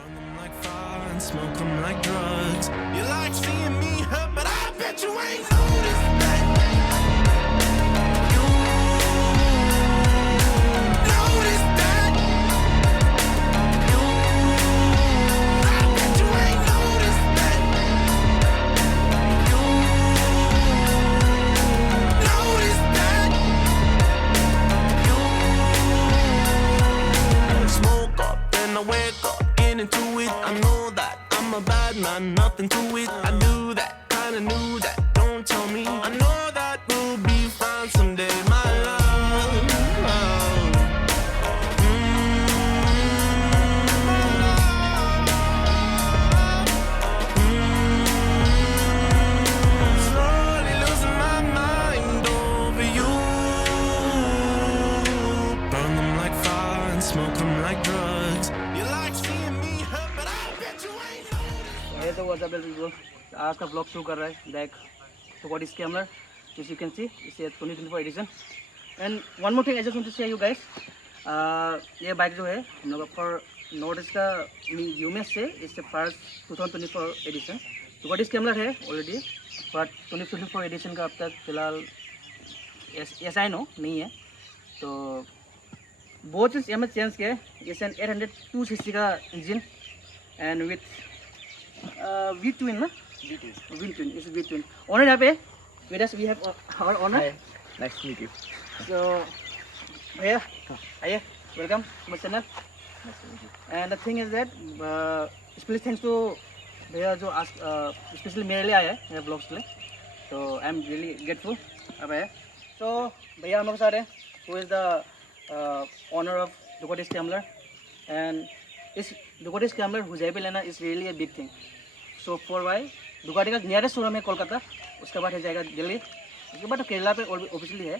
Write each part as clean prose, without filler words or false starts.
Burn them like fire and smoke them like drugs. You like seeing me hurt, but I bet you ain't noticed that. You noticed that. You, I bet you ain't noticed that. You noticed that. You smoke up, then I wake up. Into it, I know that I'm a bad man, nothing to it. I knew that, kinda knew that. Don't tell me. I know that we'll be fine someday, my love. Slowly losing my mind over you. Burn them like fire and smoke them like drugs. You like seeing me hurt, but I bet you ain't noticed. ये तो WhatsApp पे आज का blog शुरू कर रहा है back तो व्हाट इज कैमरा जैसे you can see it's 2024 edition and one more thing I just want to say you guys ये बाइक जो है हम लोग फॉर नॉर्थ ईस्ट का यूएमएस से इससे फर्स्ट 2024 एडिशन तो व्हाट इज कैमरा है ऑलरेडी बट 2024 एडिशन का अब तक फिलहाल एस आई नो नहीं है तो बहुत चीज़ एम एच चेंज किया है इट्स एन 802 सीसी का engine and with V twin ना V twin is V twin owner यहाँ पे with us we have our owner Nice to meet you. so भैया आइए welcome to my channel and the thing is that especially thanks to भैया जो आज specially मेरे लिए आया है मेरे ब्लॉग्स के लिए तो आई एम रियली ग्रेटफुल अब आया तो भैया हम लोग सारे who is the owner of Ducati Scrambler and इस Ducati Scrambler हुजैबे लेना is really a big thing so for why Ducati का नियरेस्ट शोरूम है कोलकाता उसके बाद है जाएगा दिल्ली उसके बाद केरला पे ऑब्वियसली है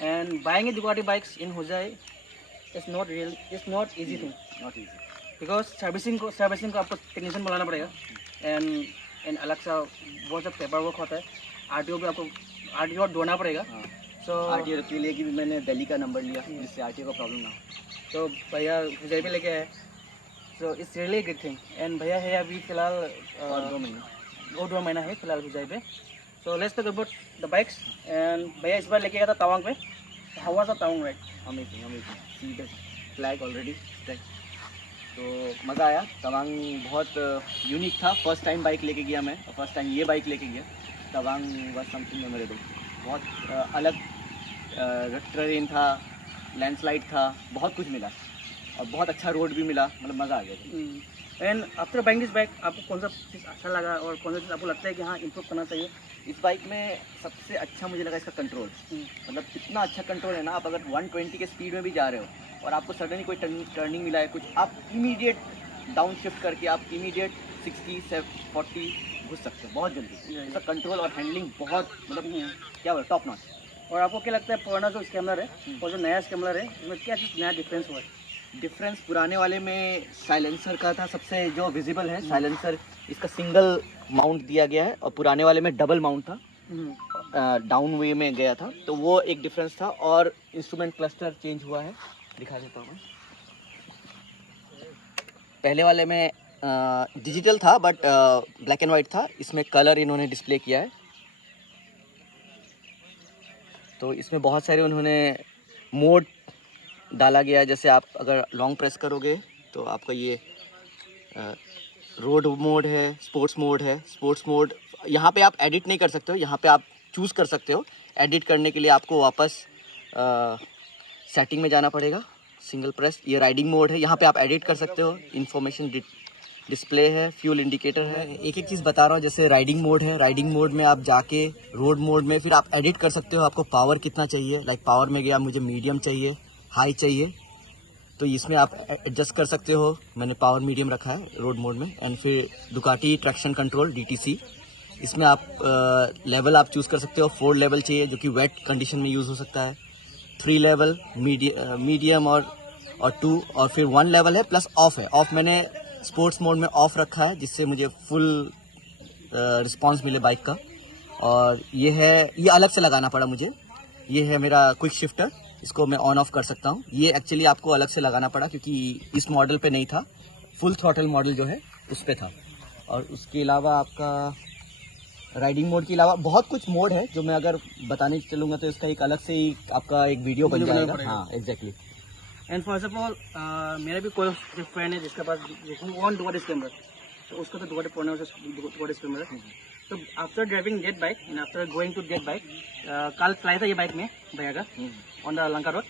and buying Ducati bikes in Hojai is not easy thing Not easy. Because servicing को आपको टेक्नीशियन बुलाना पड़ेगा एंड अलग सा बहुत सा पेपर वर्क होता है आरटीओ भी आपको आरटीओ ढूंढना पड़ेगा सो आरटीओ के लिए कि मैंने दिल्ली का नंबर लिया जिससे आरटीओ का प्रॉब्लम ना हो तो भैया हुजै पे लेके आए so it's really good thing and भैया है अभी फिलहाल और 2 महीना है फिलहाल हुजै पे so let's talk about the bikes and भैया इस बार लेके गया था तवांग पे how was the Tawang ride amazing see the flag already तो मज़ा आया तवांग बहुत यूनिक था फर्स्ट टाइम बाइक लेके गया मैं और फर्स्ट टाइम ये बाइक लेके गया तवांग वाज समथिंग मेमोरेबल बहुत अलग ट्रेन था लैंडस्लाइड था बहुत कुछ मिला और बहुत अच्छा रोड भी मिला मतलब मज़ा आ गया and after buying this bike आपको कौन सा चीज़ अच्छा लगा और कौन सा चीज़ आपको लगता है कि हाँ इम्प्रूव करना चाहिए इस बाइक में सबसे अच्छा मुझे लगा इसका कंट्रोल मतलब इतना अच्छा कंट्रोल है ना आप अगर 120 के स्पीड में भी जा रहे हो और आपको सडनली कोई टर्निंग मिला है कुछ आप इमीडिएट डाउन शिफ्ट करके आप इमीडिएट 60 40 घुस सकते हो बहुत जल्दी इसका कंट्रोल और हैंडलिंग बहुत मतलब क्या बोले टॉप नॉच और आपको क्या लगता है पुराना जो स्कैमलर है और जो नया स्कैमलर है इसमें क्या चीज़ नया डिफरेंस हुआ है डिफरेंस पुराने वाले में साइलेंसर का था सबसे जो विजिबल है साइलेंसर इसका सिंगल माउंट दिया गया है और पुराने वाले में डबल माउंट था डाउन वे में गया था तो वो एक डिफरेंस था और इंस्ट्रूमेंट क्लस्टर चेंज हुआ है दिखा देता हूँ मैं पहले वाले में डिजिटल था बट ब्लैक एंड वाइट था इसमें कलर इन्होंने डिस्प्ले किया है तो इसमें बहुत सारे उन्होंने मोड डाला गया है जैसे आप अगर लॉन्ग प्रेस करोगे तो आपका ये रोड मोड है स्पोर्ट्स मोड यहाँ पे आप एडिट नहीं कर सकते हो यहाँ पे आप चूज़ कर सकते हो एडिट करने के लिए आपको वापस सेटिंग में जाना पड़ेगा सिंगल प्रेस ये राइडिंग मोड है यहाँ पे आप एडिट कर सकते हो इन्फॉर्मेशन डिस्प्ले है फ्यूल इंडिकेटर है एक एक चीज़ बता रहा हूँ जैसे राइडिंग मोड है राइडिंग मोड में आप जाके रोड मोड में फिर आप एडिट कर सकते हो आपको पावर कितना चाहिए लाइक पावर में गया मुझे मीडियम चाहिए हाई चाहिए तो इसमें आप एडजस्ट कर सकते हो मैंने पावर मीडियम रखा है रोड मोड में एंड फिर दुकाटी ट्रैक्शन कंट्रोल DTC इसमें आप लेवल आप चूज़ कर सकते हो 4 लेवल चाहिए जो कि वेट कंडीशन में यूज़ हो सकता है 3 लेवल मीडियम और 2 और फिर 1 लेवल है प्लस ऑफ है ऑफ मैंने स्पोर्ट्स मोड में ऑफ रखा है जिससे मुझे फुल रिस्पांस मिले बाइक का और ये अलग से लगाना पड़ा मुझे ये है मेरा क्विक शिफ्टर इसको मैं ऑन ऑफ कर सकता हूँ ये एक्चुअली आपको अलग से लगाना पड़ा क्योंकि इस मॉडल पे नहीं था फुल थ्रॉटल मॉडल जो है उस पे था। और उसके अलावा आपका राइडिंग मोड के अलावा बहुत कुछ मोड है जो मैं अगर बताने चलूँगा तो इसका एक अलग से ही आपका एक वीडियो बन जाएगा। हाँ एग्जैक्टली। एंड फॉर एग्जाम्पल मेरा भी कोई फ्रेंड है जिसके पास वन डुकाटी स्क्रैम्बलर, तो उसको तो डुकाटी पढ़ना है, डुकाटी स्क्रैम्बलर। तो after driving that bike and after going to that bike, कल फ्लाई था ये बाइक में भैया का ऑन द लंका रोड।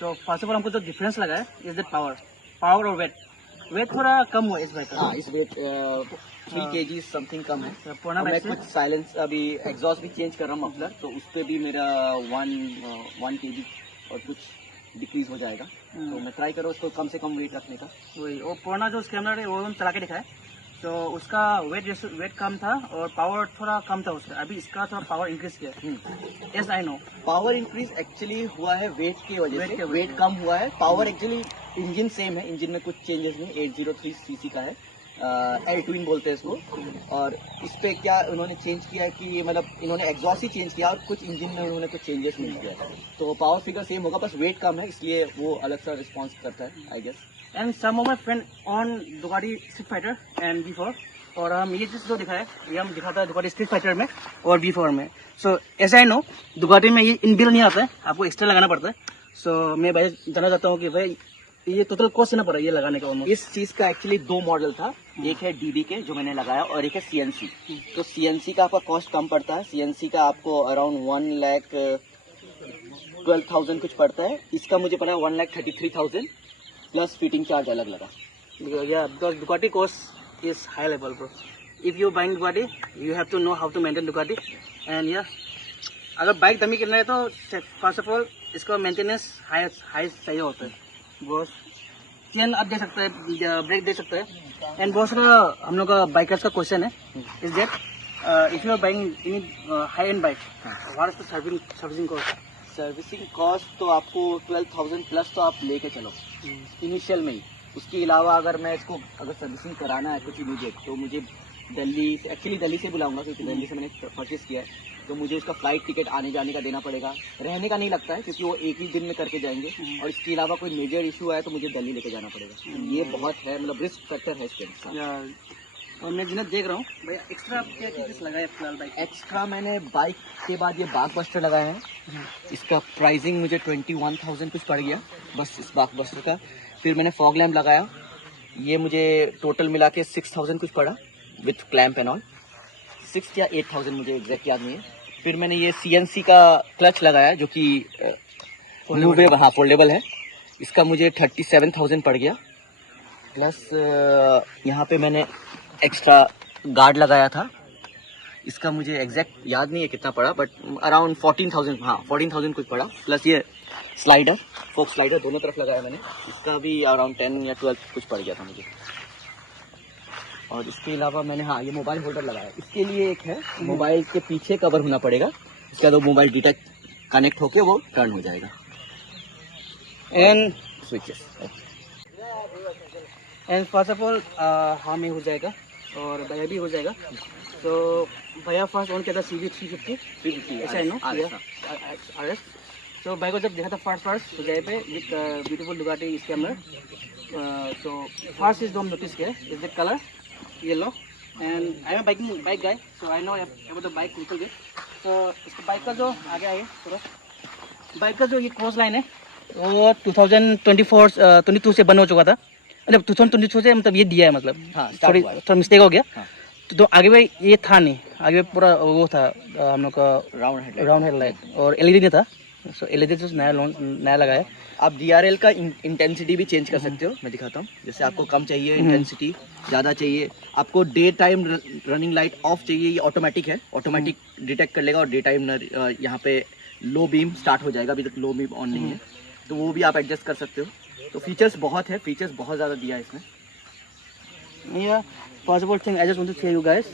तो फर्स्ट ऑफ ऑल हमको जो डिफरेंस लगा है इज दैट पावर और वेट थोड़ा कम हुआ इस बाइक का। हाँ, इस वेट 3 kg समथिंग कम है। पुराना मैं बाइक से कुछ साइलेंस अभी एग्जॉस्ट भी चेंज कर रहा हूँ मफलर, तो उस पर भी मेरा 1 kg और कुछ डिक्रीज हो जाएगा। तो मैं ट्राई करूँ उसको कम से कम वेट रखने का। वही, वो पुराना जो स्क्रैम्बलर है वो हम चला के दिखा है, तो उसका वेट कम था और पावर थोड़ा कम था उसका। अभी इसका थोड़ा पावर इंक्रीज किया। Yes I know, power increase actually हुआ है वेट की वजह से, वेट कम हुआ है। पावर एक्चुअली इंजन सेम है, इंजन में कुछ चेंजेस नहीं। 803 सीसी का है, एल ट्विन बोलते हैं इसको। और इस पे क्या उन्होंने चेंज किया है कि मतलब इन्होंने एग्जॉस्ट ही चेंज किया और कुछ इंजन में उन्होंने कुछ चेंजेस नहीं किया। तो पावर फिगर सेम होगा, बस वेट कम है, इसलिए वो अलग सा रिस्पॉन्स करता है I guess. And some of my friend on Ducati street fighter and V4, और हम ये चीज़ जो दिखा है ये हम दिखाता है दुकाटी स्ट्रीट फाइटर में और V4 में। सो ऐसा ही नो, दुकाटी में ये इनबिल्ट नहीं आता है, आपको एक्स्ट्रा लगाना पड़ता है। सो मैं भाई जानना चाहता हूँ कि भाई ये टोटल कॉस्ट ना पड़ा ये लगाने का ऑलमोस्ट। इस चीज का एक्चुअली 2 मॉडल था, एक है DB जो मैंने लगाया और एक है CNC। तो CNC का आपका कॉस्ट कम पड़ता है, CNC का आपको अराउंड 1,12,000 कुछ पड़ता है। इसका मुझे पड़ा 1,33,000 प्लस फिटिंग चार्ज अलग लगा। Yeah, because Ducati cost is high level, bro. If you buying Ducati, you have to know how to maintain Ducati. And yeah, अगर बाइक दमी करना है तो फर्स्ट ऑफ ऑल इसका मेंटेनेंस हाई चाहिए होता है। बहुत चेन आप दे सकते हैं, ब्रेक दे सकते हैं। एंड बहुत सारा हम लोग का बाइकर्स का क्वेश्चन है is that if you are buying any high end bike, what is the servicing cost? Servicing cost तो आपको 12,000 प्लस तो आप लेके चलो इनिशियल में ही। उसके अलावा अगर मैं इसको अगर सर्विसिंग कराना है कुछ इमीडिएट, तो मुझे दिल्ली से बुलाऊंगा, क्योंकि दिल्ली से मैंने परचेस किया है। तो मुझे उसका फ्लाइट टिकट आने जाने का देना पड़ेगा, रहने का नहीं लगता है क्योंकि वो एक ही दिन में करके जाएंगे। और इसके अलावा कोई मेजर इशू आया तो मुझे दिल्ली लेके जाना पड़ेगा। ये बहुत है, मतलब रिस्क फैक्टर है इसके साथ। और मैं जिन्हें देख रहा हूँ भैया एक्स्ट्रा क्या चीज़ लगाया फिलहाल बाइक? एक्स्ट्रा मैंने बाइक के बाद ये बाग बस्टर लगाया है। इसका प्राइसिंग मुझे 21,000 कुछ पड़ गया बस इस बाग बस्टर का। फिर मैंने फॉग लैम्प लगाया, ये मुझे टोटल मिला के 6,000 कुछ पड़ा विथ क्लैम्प एंड ऑल। 6 या 8,000 मुझे एग्जैक्ट याद नहीं है। फिर मैंने ये CNC का क्लच लगाया जो कि मूवेबल, हाँ फोल्डेबल है। इसका मुझे 37,000 पड़ गया। प्लस यहाँ पे मैंने एक्स्ट्रा गार्ड लगाया था, इसका मुझे एग्जैक्ट याद नहीं है कितना पड़ा, बट अराउंड 14,000, हाँ 14,000 कुछ पड़ा। प्लस ये स्लाइडर, फोक स्लाइडर दोनों तरफ लगाया मैंने, इसका भी अराउंड 10 या 12 कुछ पड़ गया था मुझे। और इसके अलावा मैंने हाँ ये मोबाइल होल्डर लगाया, इसके लिए एक है मोबाइल के पीछे कवर होना पड़ेगा, इसका तो मोबाइल डिटेक्ट कनेक्ट होके वो टर्न हो जाएगा। And switches and first of all हाँ हो जाएगा और भैया भी हो जाएगा। तो भैया फर्स्ट ऑन किया था CB 350 ऐसा है नो RS। तो भाई को जब देखा था फर्स्ट तो जगह पे विद ब्यूटीफुल डुकाटी स्क्रैम्बलर। तो फर्स्ट इज जो हम नोटिस किया is the colour yellow and I am bike guy, so I know about the bike little bit. तो इसका बाइक का जो आगे आइए थोड़ा, बाइक का जो ये क्रॉस लाइन है वो 2022 से बंद हो चुका था, मतलब 2022 से मतलब ये दिया है, मतलब हाँ थोड़ा मिस्टेक हो गया। हाँ। तो आगे भाई ये था नहीं, आगे पूरा वो था हम लोग का राउंड हेडलाइट और LED नहीं था। सो LED तो नया लगाया। आप DRL का इंटेंसिटी भी चेंज कर सकते हो, मैं दिखाता हूँ। जैसे आपको कम चाहिए इंटेंसिटी, ज़्यादा चाहिए, आपको day time running light of चाहिए, ये ऑटोमेटिक है, ऑटोमेटिक डिटेक्ट कर लेगा और डे टाइम यहाँ पे लो बीम स्टार्ट हो जाएगा। अभी तक लो बीम ऑन नहीं है, तो वो भी आप एडजस्ट कर सकते हो। तो फीचर्स बहुत है, फीचर्स बहुत ज़्यादा दिया है इसमें। Yeah, first of all thing I just want to tell you guys,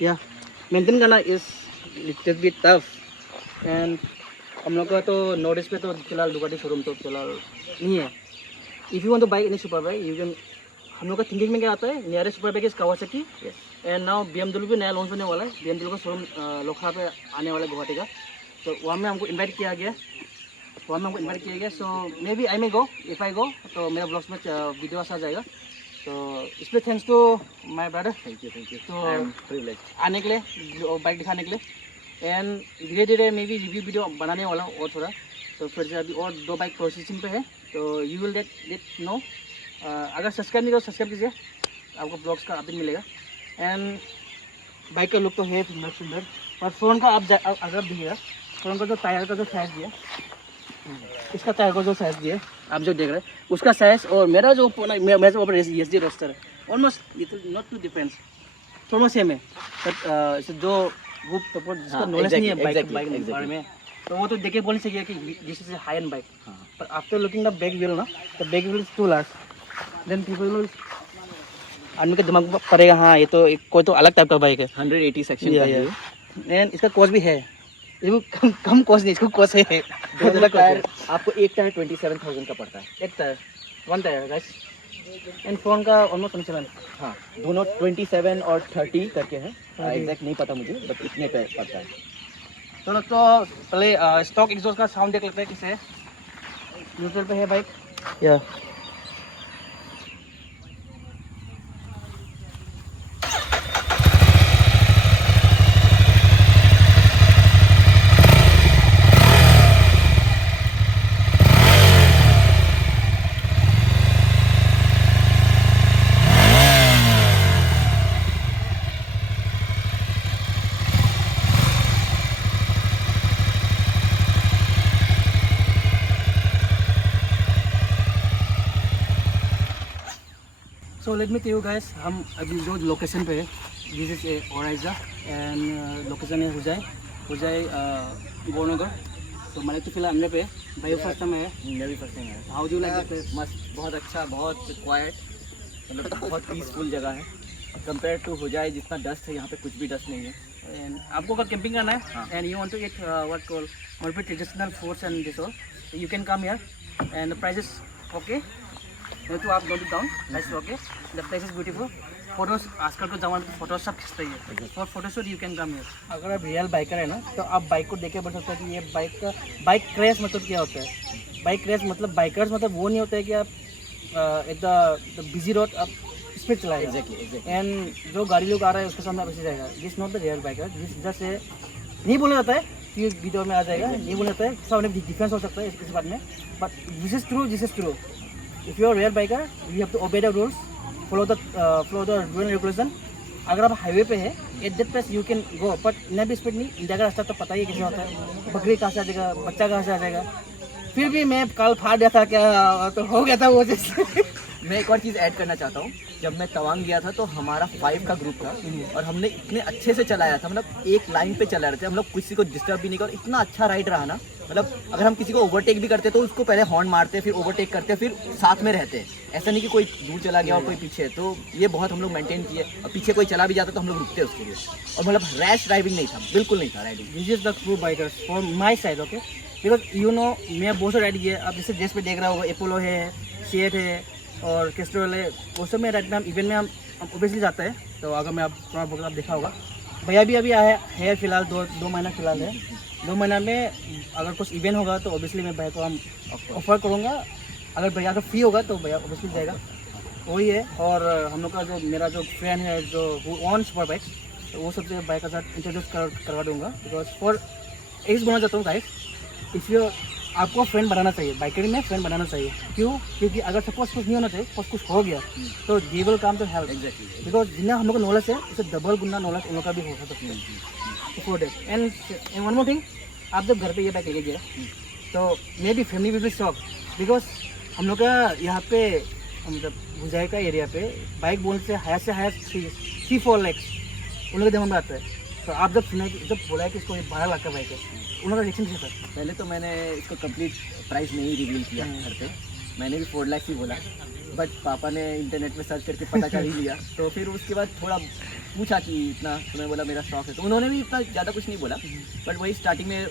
yeah, maintain करना is little bit tough and हम लोग का तो नोटिस पे तो फिलहाल डुकाटी शोरूम तो फिलहाल नहीं है। If you want two by any super bike you can, हम लोग का थिंकिंग में क्या आता है, nearest super bike is Kawasaki and now BMW भी नया लॉन्च होने वाला है। BMW का शोरूम लोखा पे आने वाला है गुवाहाटी का, तो वहाँ में हमको इन्वाइट किया गया, सो may B I may go, if I गो तो मेरा ब्लॉग्स में वीडियो आ जाएगा। तो इसमें thanks to my brother thank you तो आई एम प्रिविलेज आने के लिए और बाइक दिखाने के लिए। एंड धीरे धीरे मैं भी रिव्यू वीडियो बनाने वाला हूँ और थोड़ा, तो फिर से अभी और 2 बाइक प्रोसेसिंग पे है, तो यू विल लेट नो। अगर सब्सक्राइब नहीं करो सब्सक्राइब कीजिए, आपको ब्लॉग्स का अपडेट मिलेगा। एंड बाइक का लुक तो है सुंदर सुंदर, पर फ्रंट का अगर देखिएगा, फ्रंट का जो टायर का जो साइज़ दिया, इसका टायर का जो साइज़ दिया आप जो देख रहे हैं उसका साइज़ और मेरा जो मेरा जो एस डी रोस्टर है almost little not too difference, थोड़ा सेम है। बट जो वो जिसका हाँ, नॉलेज नहीं है exactly, बाइक exactly, के बारे में, तो वो तो देख के बोल सके कि this is high end bike. हाँ पर after looking the back wheel ना, the back wheel is too large, then people will, आदमी के दिमाग में पड़ेगा हाँ ये तो कोई तो अलग टाइप का बाइक है। 180 सेक्शन का है एंड इसका कॉस्ट भी है, ये कम कॉस्ट नहीं, इसको कॉस्ट है। दोनों टायर आपको एक टायर 27,000 का पड़ता है। एक tyre, 1 tyre guys. And phone का ऑलमोस्ट 27। हाँ दोनों 27 और 30 करके हैं, एग्जैक्ट नहीं पता मुझे, बट इतने पे पड़ता है। चलो तो पहले स्टॉक एग्जॉस्ट का साउंड देख लेते हैं किसे। न्यूट्रल पे है बाइक या so let me tell you guys, हम अभी जो लोकेशन पे है, दिस इज ए ओराइजा एंड लोकेशन है हुजाई गोनगर। तो मैंने तो फिलहाल हमने पे भाई फर्स्ट टाइम है, मेरा भी फर्स्ट टाइम है। How do like that? मस्त, बहुत अच्छा, बहुत क्वाइट, मतलब बहुत पीसफुल जगह है कंपेयर टू हुजाई। जितना डस्ट है यहाँ पे कुछ भी डस्ट नहीं है। एंड आपको अगर कैंपिंग करना हाँ। है and you want to eat what call multi traditional foods and this all, you can come here and the price is okay. तो आप नोट इट डाउन, price okay, the place is beautiful. Photos आजकल के ज़माने में फोटोज सब खींचते हैं, for photoshoot you can come here. अगर आप रियल बाइकर है ना, तो आप बाइक को देख के बता सकते हैं कि ये बाइक क्रेज मतलब क्या होता है। बाइक क्रेज मतलब बाइकर्स मतलब वो नहीं होता है कि आप द बिजी रोड आप स्पीड चलाएगा एग्जैक्टली एंड जो गाड़ी लोग आ रहा है उसके सामने आप ऐसे जाएगा। This not the real biker, this just say नहीं बोला जाता है कि वीडियो में आ जाएगा, नहीं बोला जाता है, सामने डिफरेंस हो सकता है इस बात में, but this is true. If you are real biker you have to obey the rules, follow the rule and regulation. अगर आप हाईवे पे है at that place you can go, but इतना भी स्पीड नहीं। इंडिया का रास्ता तो पता ही है कैसे होता है, बकरी कहाँ से आ जाएगा, बच्चा कहाँ से आ जाएगा। फिर भी मैं कल फाड़ दिया था क्या, तो हो गया था वो जैसे। मैं एक और चीज़ ऐड करना चाहता हूँ। जब मैं तवांग गया था तो हमारा 5 का ग्रुप था और हमने इतने अच्छे से चलाया था, मतलब एक लाइन पे चला रहे थे हम लोग, किसी को डिस्टर्ब भी नहीं कर। इतना अच्छा राइड रहा ना, मतलब अगर हम किसी को ओवरटेक भी करते तो उसको पहले हॉर्न मारते, फिर ओवरटेक करते, फिर साथ में रहते। ऐसा नहीं कि कोई दूर चला गया और कोई पीछे। तो ये बहुत हम लोग मेंटेन किए, और पीछे कोई चला भी जाता तो हम लोग रुकते उसके लिए। और मतलब रैश ड्राइविंग नहीं था, बिल्कुल नहीं था riding. This is the true bikers from my side, okay. Because you know मैं बहुत से राइड किया। आप जैसे देश पे देख रहा होगा, अपोलो है, सीएट है और कैस्ट्रोल है, वो सब में राइड में हम इवेंट में हम ओबियसली जाते हैं। तो अगर मैं आप थोड़ा बहुत आप देखा होगा, भैया भी अभी आया है फिलहाल, दो महीना फिलहाल है। 2 महीना में अगर कुछ इवेंट होगा तो ओबियसली मैं भैया को हम ऑफर करूँगा। अगर भैया अगर फ्री होगा तो भैया ओबियसली जाएगा, वही है। और हम लोग का जो मेरा जो फ्रेंड है जो ऑन सुपर बाइक, तो वो सबसे बाइक के साथ इंट्रोड्यूस करवा दूँगा। बिकॉज फॉर एक बोलना चाहता हूँ गाइस, इफ़ यू आपको फ्रेंड बनाना चाहिए, बाइकरी में फ्रेंड बनाना चाहिए। क्यों? क्योंकि अगर सपोज कुछ नहीं होना चाहिए, सपोज कुछ हो गया तो they will come to help. Exactly, because जितना हम लोग का नॉलेज है उससे डबल गुना नॉलेज उन लोग का भी हो सकता है। For that and one more thing, आप जब घर पे ये बाइक लेके गए तो may be family will be shock. Because हम लोग का यहाँ पे मतलब गुजाई का एरिया पे बाइक बोलने से हायर 3-4 लाख उन लोग के दिमाग में आता है। तो आप जब बोला है कि इसको 12 लाख का बाइक है, उन लोग का रिएक्शन क्या था? पहले तो मैंने इसको कंप्लीट प्राइस नहीं रिवील किया घर पे, मैंने भी 4 लाख ही बोला। बट पापा ने इंटरनेट में सर्च करके पता कर ही लिया। तो फिर उसके बाद थोड़ा पूछा कि इतना, तो मैं बोला मेरा शौक है। तो उन्होंने भी इतना ज़्यादा कुछ नहीं बोला, बट वही स्टार्टिंग में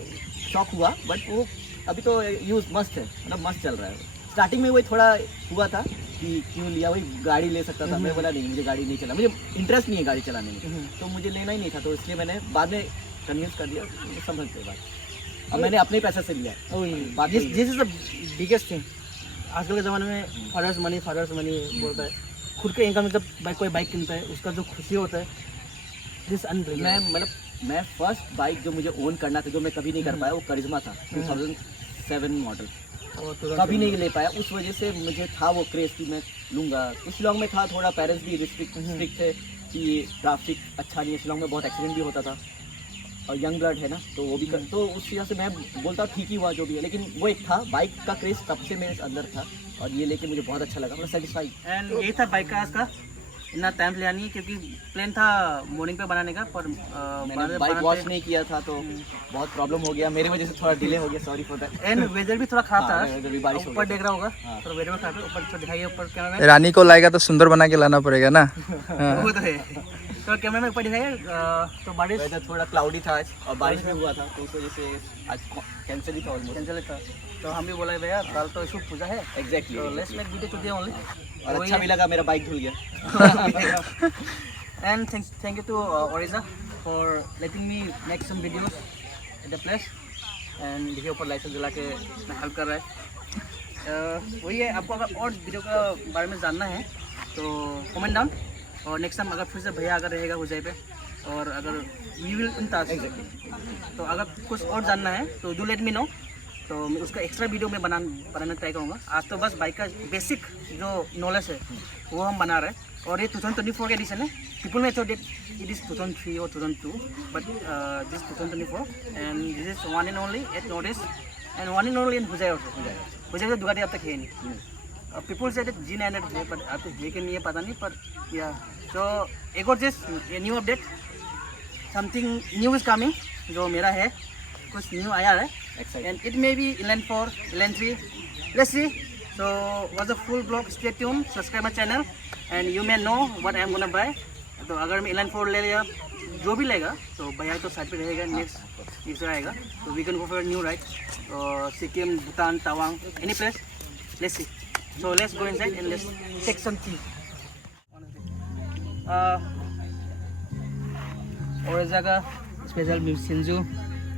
शौक हुआ। बट वो अभी तो यूज़ मस्त है, मतलब मस्त चल रहा है। स्टार्टिंग में वही थोड़ा हुआ था कि क्यों लिया, वही गाड़ी ले सकता था। मैं बोला नहीं, मुझे गाड़ी नहीं चला, मुझे इंटरेस्ट नहीं है गाड़ी चलाने में, तो मुझे लेना ही नहीं था। तो इसलिए मैंने बाद में कन्विंस कर दिया, समझते बात। अब मैंने अपने पैसे से लिया। This is the biggest thing. आजकल के ज़माने में फादर्स मनी बोलता है, खुद के इनकम जब कोई बाइक किनता है उसका जो खुशी होता है दिस अनबिलीवेबल। मैं फर्स्ट बाइक जो मुझे ओन करना था, जो मैं कभी नहीं कर पाया, वो करिश्मा था 2007 मॉडल। कभी नहीं ले पाया, उस वजह से मुझे था वो क्रेज कि मैं लूँगा। शिलोंग में था थोड़ा, पेरेंट्स भी स्ट्रिक्ट थे कि ट्रैफिक अच्छा नहीं है, शिलोंग में बहुत एक्सीडेंट भी होता था और यंग ब्लड है ना, तो वो भी तो उस वजह से मैं बोलता ठीक ही हुआ जो भी है। लेकिन वो एक था, बाइक का क्रेज तब से मेरे अंदर था और ये लेके मुझे बहुत अच्छा लगा, मैं सेटिस्फाई। एंड यही था बाइक का आज का, इतना टाइम लिया नहीं क्योंकि प्लान था मॉर्निंग पे बनाने का, पर मैंने बाइक वॉश नहीं किया था तो बहुत प्रॉब्लम हो गया, मेरी वजह से थोड़ा डिले हो गया, sorry for that. And weather भी थोड़ा खराब था, weather भी बारिश हो ऊपर गया। देख रहा होगा थोड़ा वेदर भी खराब है। ऊपर तो दिखाइए ऊपर कैमरा में, रानी को लाएगा तो सुंदर बना के लाना पड़ेगा ना। वो तो है। तो कैमरा में ऊपर दिखाइए, तो बारिश वेदर थोड़ा क्लाउडी था आज और बारिश भी हुआ था, तो उस वजह से आज कैंसिल ही था ऑलमोस्ट। कैंसिल था। तो हम भी बोला भैया कल तो शुभ पूजा है, एग्जैक्टली, तो let's make video today only. और अच्छा भी लगा, मेरा बाइक धुल गया। And thank you to Oriza for letting me make some videos at the place. And देखिए ऊपर लाइसेंस जला के हेल्प कर रहा है। वही है, आपको अगर और वीडियो का बारे में जानना है तो कमेंट डाउन, और नेक्स्ट टाइम अगर फिर से भैया अगर रहेगा हुजै पे, और अगर यू विल इन टच, तो अगर कुछ और जानना है तो डू लेट मी नो, तो मैं उसका एक्स्ट्रा वीडियो में बनाना ट्राई करूँगा। आज तो बस बाइक का बेसिक जो नॉलेज है वो हम बना रहे हैं। और ये 2024 का एडिशन है। पीपल में थॉट इट इज 2003 और 2002, but this 2024 and this is one and only at North East and one and only in Hojai also. Hojai से दुगाटी अब तक है नहीं। पीपल से G900 है, बट अब तक है कि नहीं है पता नहीं, पर या तो एक और चीज़, ये new update, something new is coming, जो मेरा है कुछ न्यू आया है, and it may be inline 4, inline 3, let's see. So watch the full vlog, stay tuned, subscribe my channel and you may know what I am gonna buy. तो अगर मैं inline 4 ले लिया, जो भी लेगा तो भैया तो साइड पे रहेगा, नेक्स्ट आएगा, तो we can go for a new ride, Sikkim, Bhutan, Tawang, any place, let's see. So let's go inside and let's take some tea. और इस जगह स्पेशल सिंजू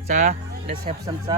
चा, let's have some चा.